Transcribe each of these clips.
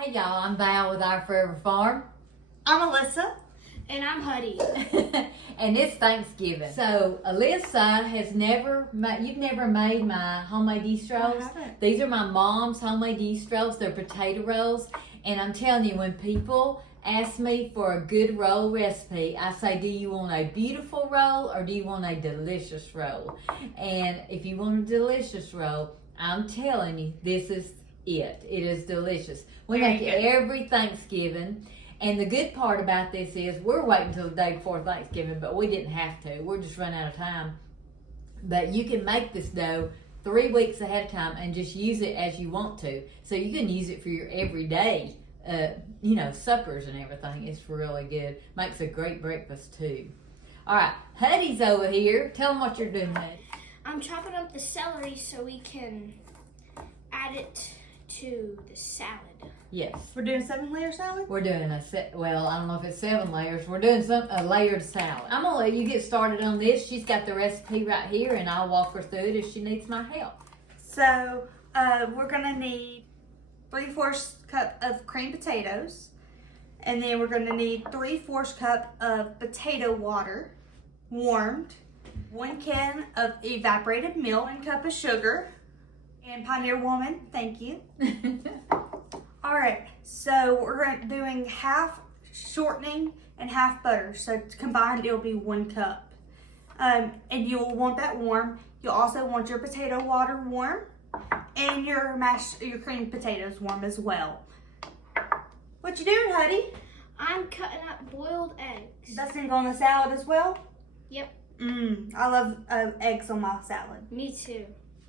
Hey y'all, I'm Val with Our Forever Farm. I'm Alyssa. And I'm Huddy. And it's Thanksgiving. So Alyssa has you've never made my homemade yeast rolls? I haven't. These are my mom's homemade yeast rolls. They're potato rolls. And I'm telling you, when people ask me for a good roll recipe, I say, do you want a beautiful roll or do you want a delicious roll? And if you want a delicious roll, I'm telling you, this is it. It is delicious. We make it every Thanksgiving. And the good part about this is we're waiting until the day before Thanksgiving, but we didn't have to. We're just running out of time. But you can make this dough 3 weeks ahead of time and just use it as you want to. So you can use it for your everyday, suppers and everything. It's really good. Makes a great breakfast too. All right, Huddy's over here. Tell them what you're doing, Huddy. I'm chopping up the celery so we can add it to the salad. Yes. We're doing 7-layer salad? We're doing I don't know if it's 7 layers. We're doing a layered salad. I'm going to let you get started on this. She's got the recipe right here, and I'll walk her through it if she needs my help. So, we're going to need 3/4 cup of creamed potatoes. And then we're going to need 3/4 cup of potato water, warmed. 1 can of evaporated milk, 1 cup of sugar. And Pioneer Woman, thank you. All right, so we're doing half shortening and half butter. So combined, it'll be 1 cup. And you will want that warm. You'll also want your potato water warm and your creamed potatoes warm as well. What you doing, Huddy? I'm cutting up boiled eggs. That's gonna go on the salad as well? Yep. I love eggs on my salad. Me too.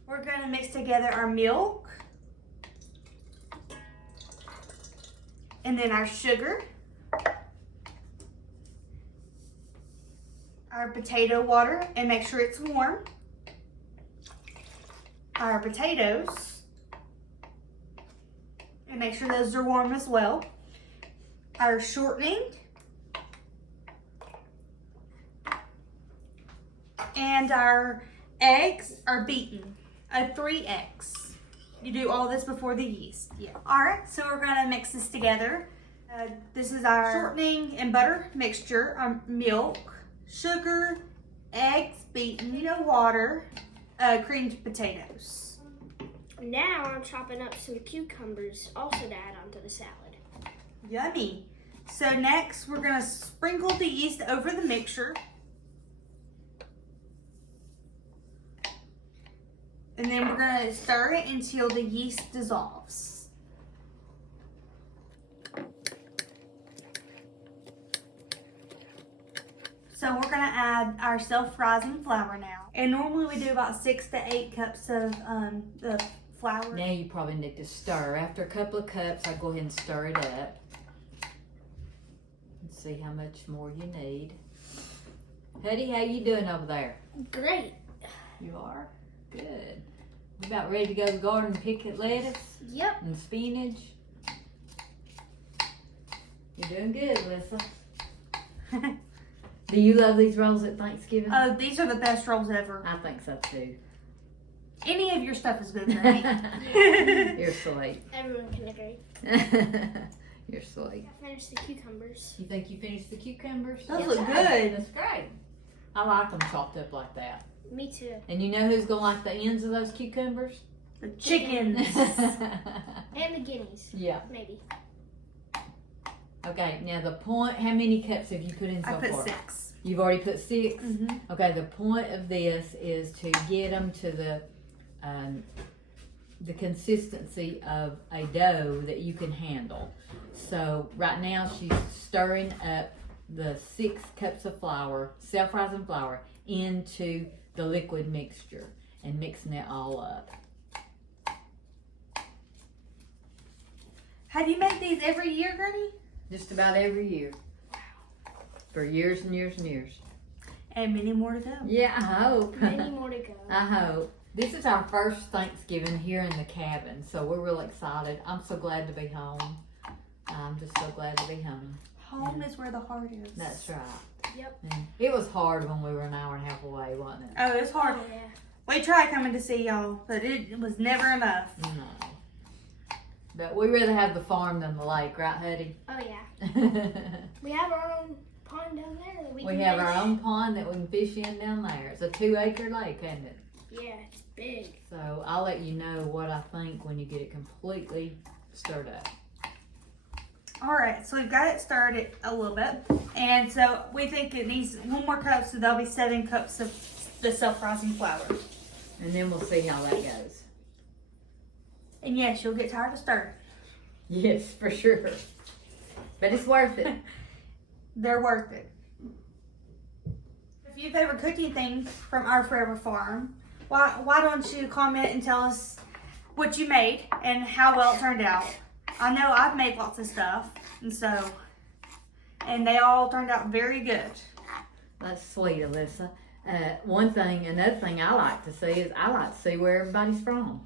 We're gonna mix together our milk. And then our sugar, our potato water, and make sure it's warm, our potatoes, and make sure those are warm as well, our shortening, and our eggs are beaten, 3 eggs. You do all this before the yeast. Yeah. All right, so we're gonna mix this together. This is our shortening and butter mixture, milk, sugar, eggs beaten, water, creamed potatoes. Now I'm chopping up some cucumbers also to add onto the salad. Yummy. So next we're gonna sprinkle the yeast over the mixture. And then we're going to stir it until the yeast dissolves. So we're going to add our self-rising flour now. And normally we do about 6 to 8 cups of the flour. Now you probably need to stir. After a couple of cups, I go ahead and stir it up. And see how much more you need. Huddy, how you doing over there? Great. You are? Good. You about ready to go to the garden and pick at lettuce? Yep. And spinach? You're doing good, Alyssa. Do you love these rolls at Thanksgiving? Oh, these are the best rolls ever. I think so too. Any of your stuff is good for me. You're sweet. Everyone can agree. You're sweet. I finished the cucumbers. You think you finished the cucumbers? Those Yes, look good. That's great. I like them chopped up like that. Me too. And you know who's gonna like the ends of those cucumbers? The chickens. And the guineas. Yeah. Maybe. Okay, now the point, how many cups have you put in so I put far? 6. You've already put 6? Mm-hmm. Okay, the point of this is to get them to the consistency of a dough that you can handle. So right now she's stirring up the 6 cups of flour, self-rising flour, into the liquid mixture and mixing it all up. Have you made these every year, Granny? Just about every year. For years and years and years. And many more to go. Yeah, I hope. Many more to go. I hope. This is our first Thanksgiving here in the cabin, so we're real excited. I'm so glad to be home. I'm just so glad to be home. Home is where the heart is. That's right. Yep. And it was hard when we were an hour and a half away, wasn't it? Oh, it's hard. Oh, yeah. We tried coming to see y'all, but it was never enough. No. But we rather have the farm than the lake, right, Huddy? Oh yeah. We have our own pond down there that we can have fish. our own pond that we can fish in down there. It's a 2-acre lake, isn't it? Yeah, it's big. So I'll let you know what I think when you get it completely stirred up. All right, so we've got it stirred a little bit. And so we think it needs 1 more cup, so there'll be 7 cups of the self-rising flour. And then we'll see how that goes. And yes, you'll get tired of stirring. Yes, for sure. But it's worth it. They're worth it. If you've ever cooking things from Our Forever Farm, why don't you comment and tell us what you made and how well it turned out? I know I've made lots of stuff, and they all turned out very good. That's sweet, Alyssa. Another thing I like to see is I like to see where everybody's from.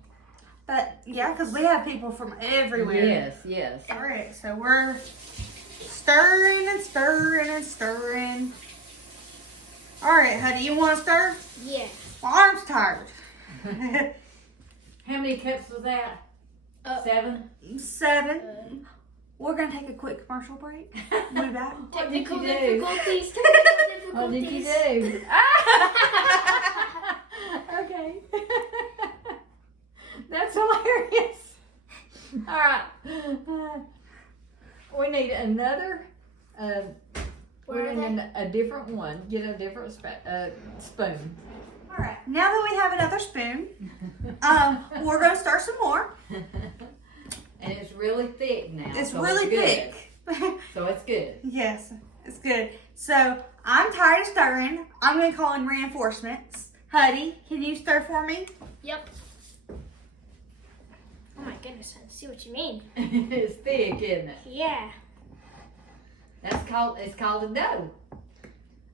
But yeah, because we have people from everywhere. Yes. All right, so we're stirring and stirring and stirring. All right, honey, you want to stir? Yeah. My arm's tired. How many cups was that? 7? 7. We're going to take a quick commercial break. We'll be back. Technical What did you do? difficulties. What did you do? Okay. That's hilarious. All right. We need another. We're in a different one. Get a different spoon. All right. Now that we have another spoon, we're going to stir some more. And it's really thick now. It's so really good. thick. So it's good. Yes, it's good. So I'm tired of stirring. I'm going to call in reinforcements. Huddy, can you stir for me? Yep. Oh my goodness, I see what you mean. It's thick, isn't it? Yeah. It's called a dough.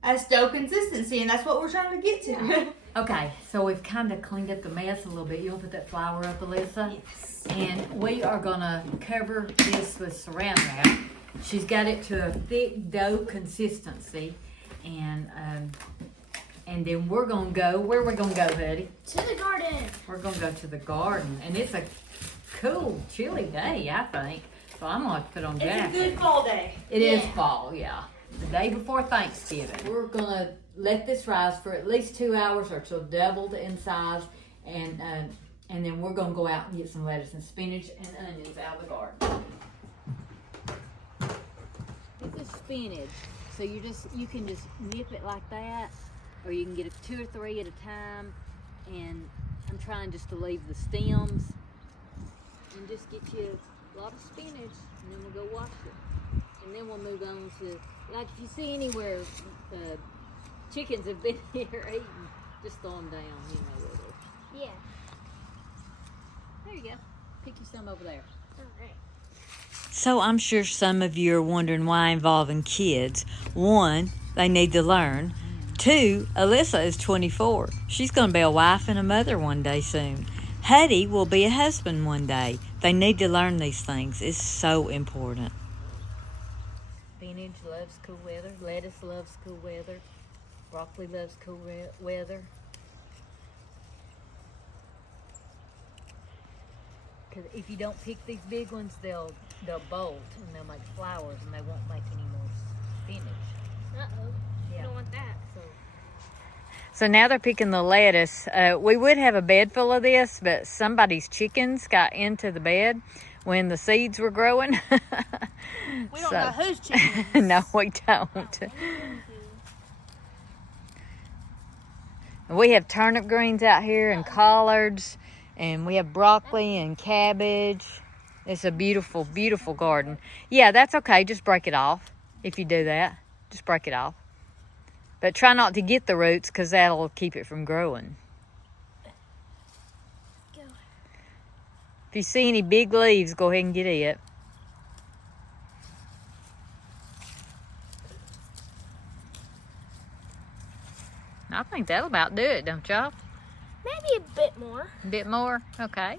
That's dough consistency, and that's what we're trying to get to. Okay, so we've kind of cleaned up the mess a little bit. You want to put that flour up, Alyssa? Yes. And we are going to cover this with saran wrap. She's got it to a thick dough consistency. And then we're going to go, where are we going to go, Betty? To the garden. We're going to go to the garden. And it's a cool, chilly day, I think. So I'm going to put on jacket. It's a good fall day. It is Yeah. fall, yeah. The day before Thanksgiving. We're going to let this rise for at least 2 hours or so doubled in size. And then we're going to go out and get some lettuce and spinach and onions out of the garden. This is spinach. So you can just nip it like that. Or you can get 2 or 3 at a time. And I'm trying just to leave the stems. And just get you a lot of spinach. And then we'll go wash it. And then we'll move on to, like if you see anywhere chickens have been here eating, just throw them down, you know where they're. Yeah. There you go. Pick you some over there. All right. So I'm sure some of you are wondering why involving kids. 1, they need to learn. 2, Alyssa is 24. She's going to be a wife and a mother one day soon. Huddy will be a husband one day. They need to learn these things. It's so important. Spinach loves cool weather. Lettuce loves cool weather. Broccoli loves cool weather. Because if you don't pick these big ones, they'll bolt and they'll make flowers and they won't make any more spinach. Uh-oh. Yeah. You don't want that. So now they're picking the lettuce. We would have a bed full of this, but somebody's chickens got into the bed when the seeds were growing. We don't know whose chicken. No, we don't. We have turnip greens out here and collards, and we have broccoli and cabbage. It's a beautiful, beautiful garden. Yeah, that's okay. Just break it off if you do that. Just break it off. But try not to get the roots because that'll keep it from growing. Go. If you see any big leaves, go ahead and get it. I think that'll about do it, don't y'all? Maybe a bit more. A bit more? Okay.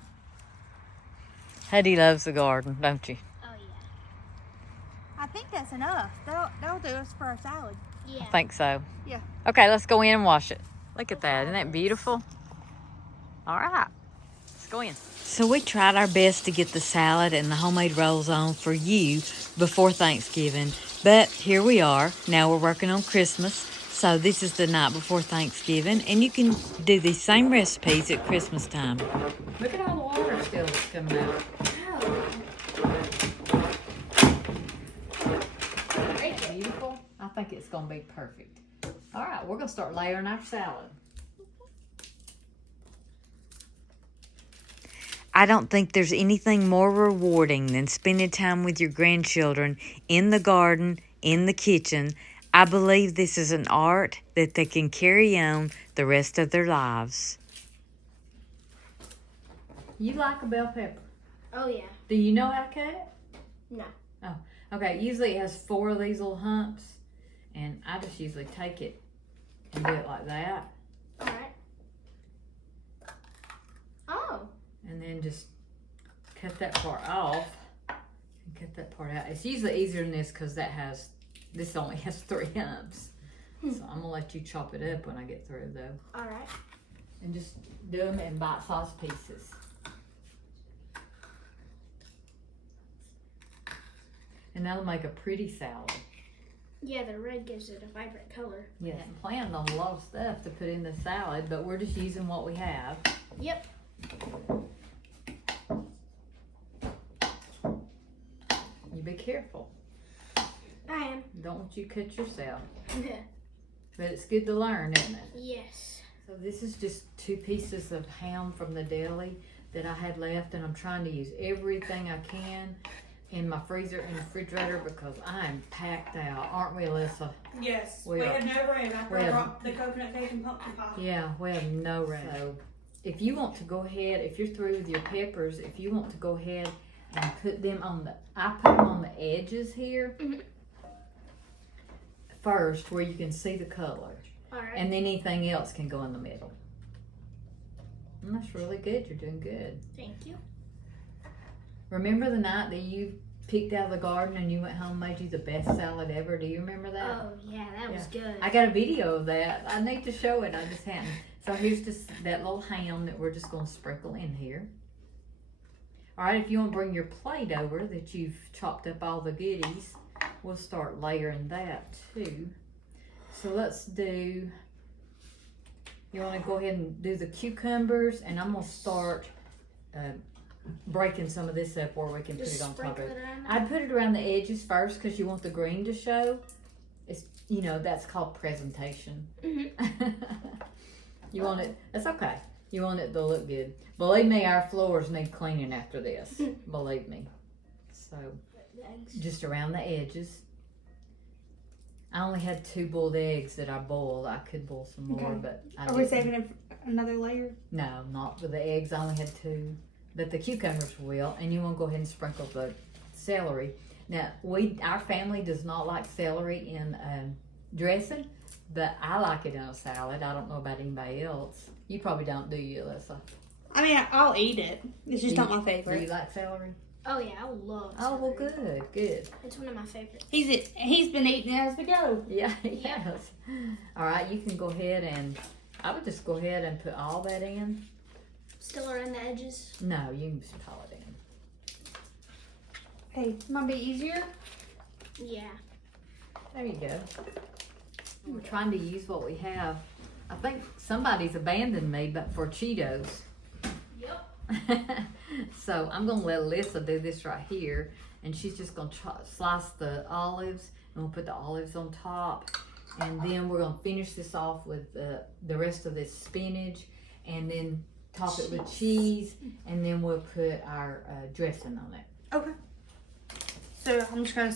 Huddy loves the garden, don't you? Oh, yeah. I think that's enough. That'll do us for our salad. Yeah. I think so. Yeah. Okay, let's go in and wash it. Look at that. Isn't that beautiful? All right. Let's Go in. So we tried our best to get the salad and the homemade rolls on for you before Thanksgiving. But here we are. Now we're working on Christmas. So this is the night before Thanksgiving. And you can do these same recipes at Christmas time. Look at all the water still that's coming out. Beautiful. I think it's going to be perfect. All right, we're going to start layering our salad. I don't think there's anything more rewarding than spending time with your grandchildren in the garden, in the kitchen. I believe this is an art that they can carry on the rest of their lives. You like a bell pepper? Oh, yeah. Do you know how to cut it? No. Oh, okay. Usually it has 4 of these little humps, and I just usually take it and do it like that. All right. Oh. And then just cut that part off and cut that part out. It's usually easier than this because this only has 3 humps. So I'm gonna let you chop it up when I get through though. All right. And just do them in bite-sized pieces. And that'll make a pretty salad. Yeah, the red gives it a vibrant color. Yes, I'm planning on a lot of stuff to put in the salad, but we're just using what we have. Yep. You be careful. I am. Don't want you cut yourself. But it's good to learn, isn't it? Yes. So this is just 2 pieces of ham from the deli that I had left, and I'm trying to use everything I can in my freezer and refrigerator because I am packed out. Aren't we, Alyssa? Yes. We We are. had no room after We I have- brought the coconut cake and pumpkin pie. Yeah, we have no room. So if you want to go ahead, if you're through with your peppers, if you want to go ahead and put them on I put them on the edges here first where you can see the color. All right. And then anything else can go in the middle. And that's really good. You're doing good. Thank you. Remember the night that you picked out of the garden and you went home and made you the best salad ever? Do you remember that? Oh, yeah, that was good. I got a video of that. I need to show it. I just hadn't. So here's just that little ham that we're just going to sprinkle in here. All right, if you want to bring your plate over that you've chopped up all the goodies, we'll start layering that too. So let's do, you want to go ahead and do the cucumbers, and I'm going to start breaking some of this up where we can Just put it on top of it. around. I'd put it around the edges first because you want the green to show. It's, that's called presentation. You want it, that's okay. You want it to look good. Believe me, our floors need cleaning after this. Believe me. So, just around the edges. I only had 2 boiled eggs that I boiled. I could boil some more, Okay. but I Are we didn't. saving another layer? No, not with the eggs. I only had 2. But the cucumbers will. And you want to go ahead and sprinkle the celery. Now, our family does not like celery in dressing, but I like it in a salad. I don't know about anybody else. You probably don't, do you, Alyssa? I mean, I'll eat it. It's just not my Do favorite. you like celery? Oh, yeah, I love Oh, well, celery. good. It's one of my favorites. He's been eating it as we go. Yeah, yes. All right, you can go ahead and, I would just go ahead and put all that in. Still around the edges? No, you can just pile it in. Hey, might be easier. Yeah. There you go. We're trying to use what we have. I think somebody's abandoned me, but for Cheetos. Yep. So I'm gonna let Alyssa do this right here, and she's just gonna slice the olives, and we'll put the olives on top, and then we're gonna finish this off with the rest of this spinach, and then top it with cheese, and then we'll put our dressing on it. Okay. So I'm just gonna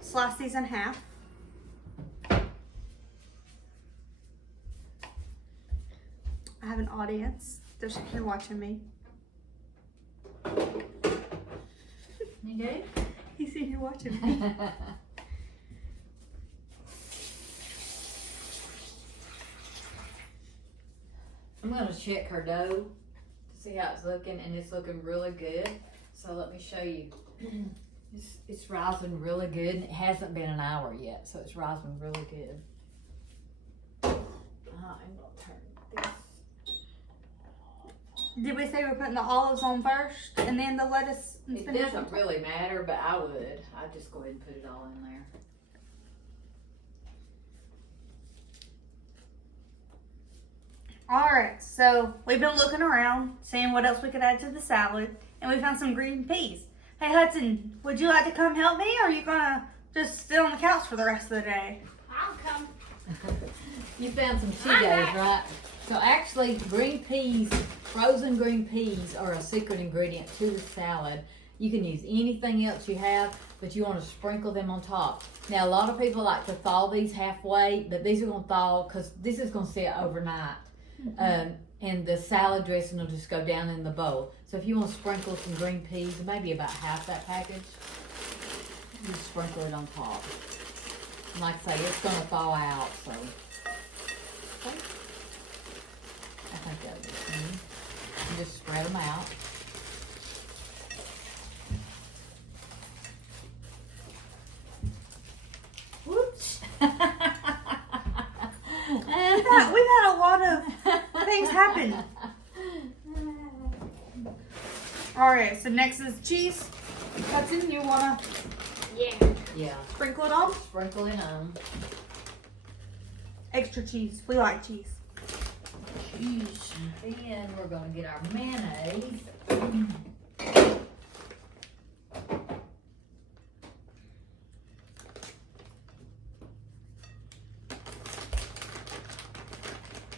slice these in half. I have an audience. They're sitting here watching me. You good? He's sitting here watching me. I'm gonna check her dough to see how it's looking, and it's looking really good. So let me show you. It's rising really good, and it hasn't been an hour yet, so it's rising really good. I'm gonna turn this. Did we say we're putting the olives on first and then the lettuce and It spinach? doesn't really matter, but I would. I'd just go ahead and put it all in there. Alright, so we've been looking around, seeing what else we could add to the salad, and we found some green peas. Hey Hudson, would you like to come help me, or are you gonna just sit on the couch for the rest of the day? I'll come. You found some Cheetos, right? So actually, green peas, frozen green peas are a secret ingredient to the salad. You can use anything else you have, but you want to sprinkle them on top. Now, a lot of people like to thaw these halfway, but these are going to thaw because this is going to sit overnight. And the salad dressing will just go down in the bowl. So if you want to sprinkle some green peas, maybe about half that package, you sprinkle it on top. And like I say, it's going to thaw out, so. Okay. I think that'll be fine. And just spread them out. Whoops. We've had a lot of things happen. Alright, so next is cheese. Hudson, you wanna Yeah. sprinkle it on? Sprinkle it on. Extra cheese. We like cheese. Cheese. And then we're gonna get our mayonnaise.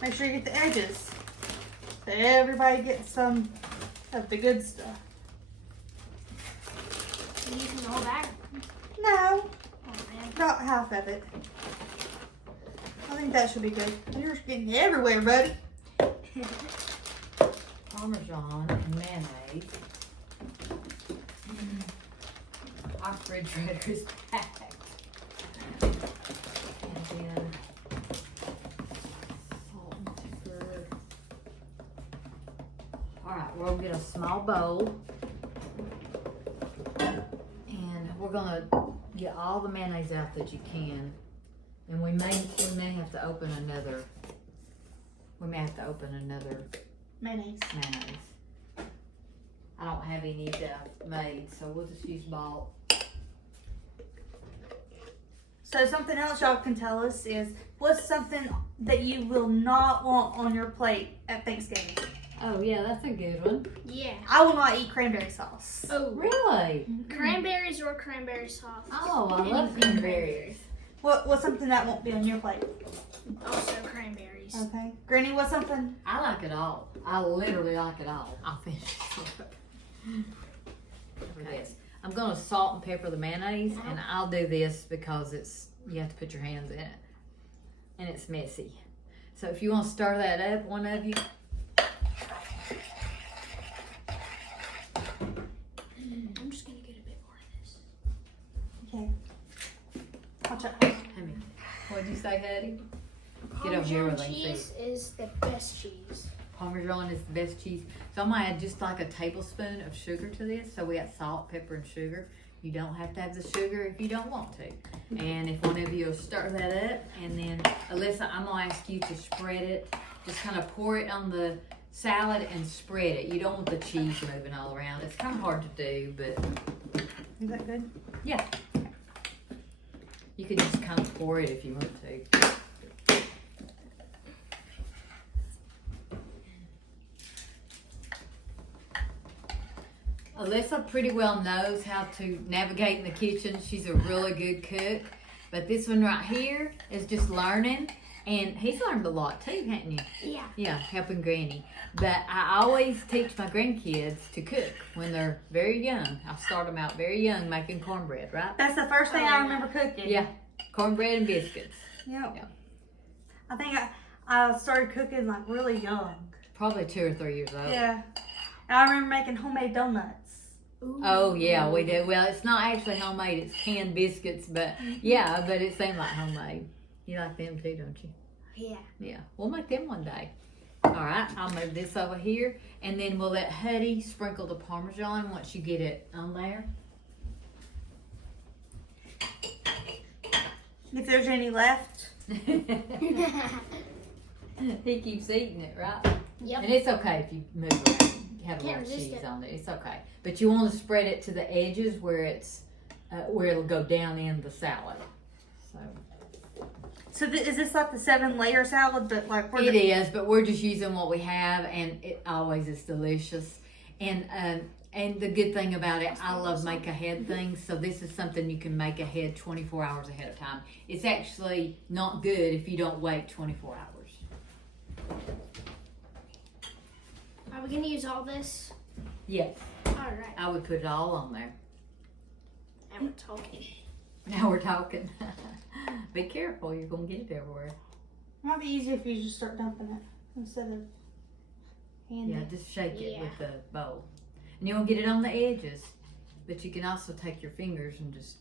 Make sure you get the edges, so everybody gets some of the good stuff. You using the whole bag? No, Oh man. about half of it. I think that should be good. You're getting everywhere, buddy. Parmesan and mayonnaise. Our refrigerator is packed. And then salt and pepper. Alright, we'll get a small bowl. And we're gonna get all the mayonnaise out that you can. And we may have to open another. We may have to open another Mayonnaise. mayonnaise. I don't have any made, so we'll just use bought. So something else y'all can tell us is, what's something that you will not want on your plate at Thanksgiving? Oh yeah, that's a good one. Yeah. I will not eat cranberry sauce. Oh, Really? cranberries or cranberry sauce. Oh, I love Anything cranberries. What's something that won't be on your plate? Also cranberries. Okay. Granny, what's something? I like it all. I literally like it all. I'll finish this up. For this. I'm gonna salt and pepper the mayonnaise, and I'll do this because you have to put your hands in it, and it's messy. So if you want to stir that up, one of you. I'm just gonna get a bit more of this. Okay. Watch out. Honey, what'd you say, Huddy? Get over here where Parmesan they can cheese is the best cheese. Parmesan is the best cheese. So I'm gonna add just like a tablespoon of sugar to this. So we got salt, pepper, and sugar. You don't have to have the sugar if you don't want to. And if one of you will stir that up, and then Alyssa, I'm gonna ask you to spread it. Just kind of pour it on the salad and spread it. You don't want the cheese moving all around. It's kind of hard to do, but Is that good? yeah. You can just kind of pour it if you want to. Alyssa pretty well knows how to navigate in the kitchen. She's a really good cook. But this one right here is just learning. And he's learned a lot too, hasn't you? Yeah. Yeah, helping Granny. But I always teach my grandkids to cook when they're very young. I start them out very young making cornbread, right? That's the first thing I remember cooking. Yeah, cornbread and biscuits. Yep. Yeah. I think I started cooking like really young. Probably 2 or 3 years old. Yeah. And I remember making homemade donuts. Ooh. Oh yeah, we do. Well, it's not actually homemade; it's canned biscuits. But yeah, but it seemed like homemade. You like them too, don't you? Yeah. Yeah, we'll make them one day. All right, I'll move this over here, and then we'll let Huddy sprinkle the Parmesan once you get it on there. If there's any left. He keeps eating it, right? Yep. And it's okay if you move around, have a Can't little resist cheese it. on it. It's okay. But you want to spread it to the edges where it's where it'll go down in the salad. So is this like the 7-layer salad, but like It is, but we're just using what we have, and it always is delicious. And the good thing about it, I love make ahead things. So this is something you can make ahead 24 hours ahead of time. It's actually not good if you don't wait 24 hours. Are we gonna use all this? Yes, All right. I would put it all on there. Now we're talking. Now we're talking. Be careful, you're gonna get it everywhere. It might be easier if you just start dumping it instead of handing Yeah, it. just shake it Yeah. with the bowl. And you'll get it on the edges. But you can also take your fingers and just,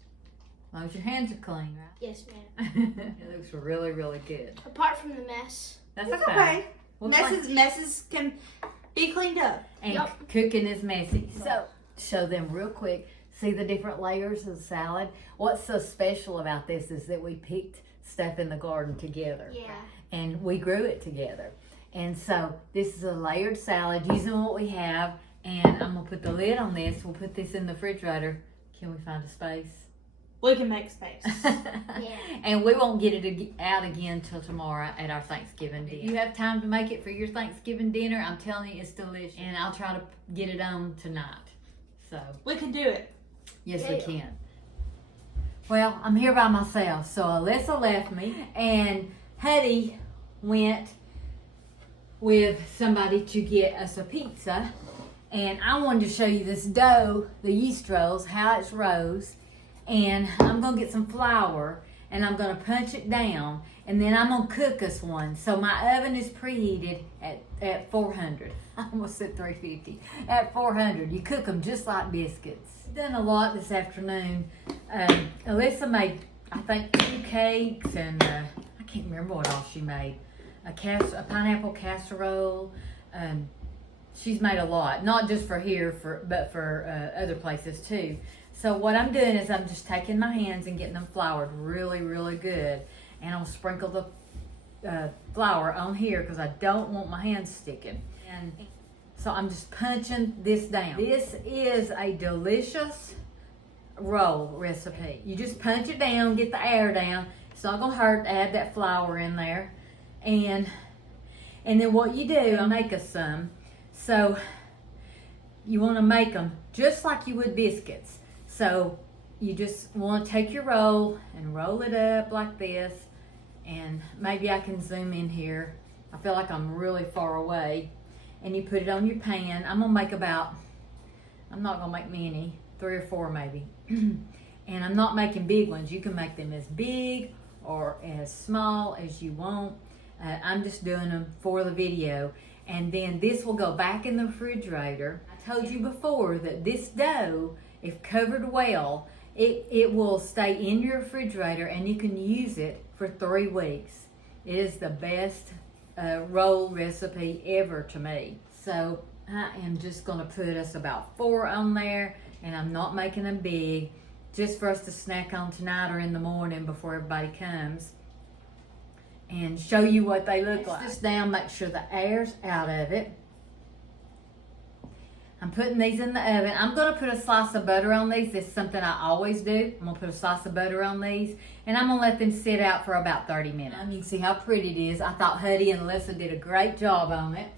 as long as your hands are clean, right? Yes, ma'am. It looks really, really good. Apart from the mess. That's It's okay. We'll Messes can be cleaned up. And Yup. cooking is messy. So, show them real quick. See the different layers of the salad? What's so special about this is that we picked stuff in the garden together. Yeah. And we grew it together. And so, this is a layered salad using what we have. And I'm going to put the lid on this. We'll put this in the refrigerator. Can we find a space? We can make space. And we won't get it out again till tomorrow at our Thanksgiving dinner. If you have time to make it for your Thanksgiving dinner, I'm telling you, it's delicious. And I'll try to get it on tonight. So, We can do it. yes, Yeah. we can. Well, I'm here by myself. So, Alyssa left me, and Huddy went with somebody to get us a pizza. And I wanted to show you this dough, the yeast rolls, how it's rose. And I'm going to get some flour, and I'm going to punch it down, and then I'm going to cook us one. So my oven is preheated at 400. I almost said 350. At 400. You cook them just like biscuits. I've done a lot this afternoon. Alyssa made, I think, 2 cakes, and I can't remember what else she made. A pineapple casserole. She's made a lot, not just for here, but for other places too. So what I'm doing is I'm just taking my hands and getting them floured really, really good. And I'll sprinkle the flour on here because I don't want my hands sticking. And so I'm just punching this down. This is a delicious roll recipe. You just punch it down, get the air down. It's not going to hurt to add that flour in there. And then what you do, I make us some. So you want to make them just like you would biscuits. So you just want to take your roll and roll it up like this. And maybe I can zoom in here. I feel like I'm really far away. And you put it on your pan. I'm going to make I'm not going to make many, 3 or 4 maybe. And I'm not making big ones. You can make them as big or as small as you want. I'm just doing them for the video. And then this will go back in the refrigerator. I told you before that this dough, if covered well, it will stay in your refrigerator and you can use it for 3 weeks. It is the best roll recipe ever to me. So I am just going to put us about 4 on there, and I'm not making them big, just for us to snack on tonight or in the morning before everybody comes. And show you what they look like. This down, make sure the air's out of it. I'm putting these in the oven. I'm going to put a slice of butter on these. This is something I always do. I'm going to put a slice of butter on these. And I'm going to let them sit out for about 30 minutes. You can see how pretty it is. I thought Huddy and Alyssa did a great job on it.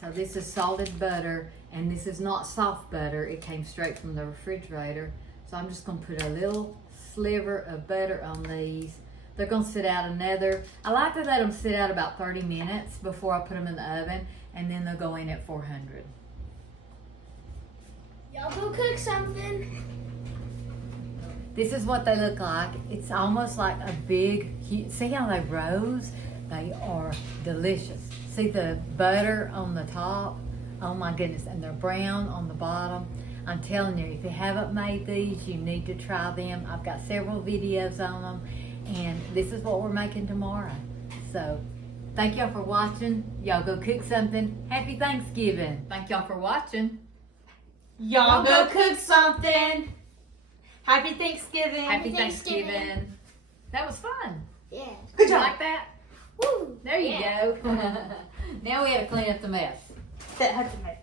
So this is salted butter. And this is not soft butter. It came straight from the refrigerator. So I'm just going to put a little sliver of butter on these. They're going to sit out I like to let them sit out about 30 minutes before I put them in the oven, and then they'll go in at 400. Y'all go cook something. This is what they look like. It's almost like a big, see how they rose? They are delicious. See the butter on the top? Oh my goodness, and they're brown on the bottom. I'm telling you, if you haven't made these, you need to try them. I've got several videos on them. And this is what we're making tomorrow. So, thank y'all for watching. Y'all go cook something. Happy Thanksgiving. Thank y'all for watching. Y'all go cook something. Happy Thanksgiving. Happy Thanksgiving. Thanksgiving. That was fun. Yeah. Good You job. like that? Woo! There you Yeah. go. Now we have to clean up the mess. That Hudson made.